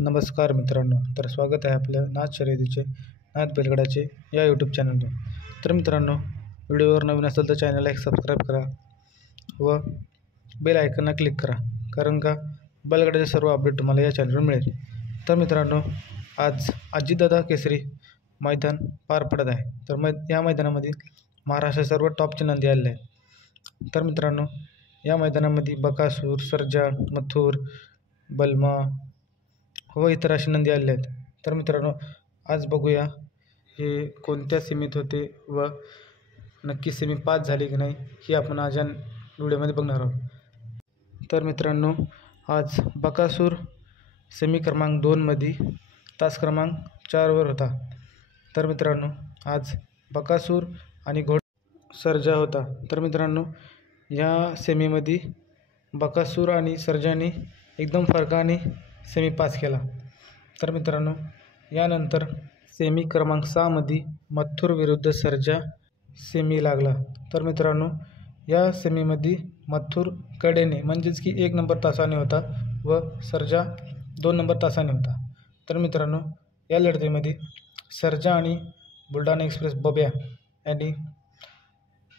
नमस्कार मित्रांनो, तर स्वागत आहे आपलं नाथ शर्यतीचे नाथ बैलगाडाचे या यूट्यूब चॅनलवर. तर मित्रांनो, व्हिडिओवर नवीन असेल तर चॅनलला एक सबस्क्राईब करा व बेल आयकनला क्लिक करा, कारण का बैलगाड्याचे सर्व अपडेट तुम्हाला या चॅनलवर मिळेल. तर मित्रांनो, आज अजितदादा केसरी मैदान पार पडत आहे. तर या मैदानामध्ये महाराष्ट्राचे सर्व टॉपचे नंदी आलेले आहेत. तर मित्रांनो, या मैदानामध्ये बकासूर, सर्जा, मथुर, बलमा व इतर असे नंदी आलेले आहेत. तर मित्रांनो, आज बघूया हे कोणत्या सीमेत होते व नक्की सेमी पास झाले की नाही हे आपण आज या व्हिडिओमध्ये बघणार आहोत. तर मित्रांनो, आज बकासूर सेमी क्रमांक 2मध्ये तास क्रमांक 4वर होता. तर मित्रांनो, आज बकासूर आणि सर्जा होता. तर मित्रांनो, या सेमीमध्ये बकासूर आणि सर्जाने एकदम फरकाने सेमी पास केला. तर मित्रांनो, यानंतर सेमी क्रमांक 6मध्ये मथुर विरुद्ध सर्जा सेमी लागला. तर मित्रांनो, या सेमीमध्ये मथुर कडेने म्हणजेच की 1 नंबर तासाने होता व सर्जा 2 नंबर तासाने होता. तर मित्रांनो, या लढतीमध्ये सर्जा आणि बुलढाणा एक्सप्रेस बब्या यांनी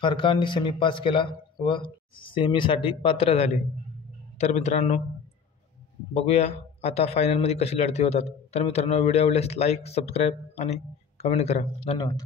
फरकाने सेमी पास केला व सेमीसाठी पात्र झाले. तर मित्रांनो, बघूया आता फायनलमध्ये कशी लढती होतात. तर मित्रांनो, व्हिडिओ आवडल्यास लाईक, सबस्क्राईब आणि कमेंट करा. धन्यवाद.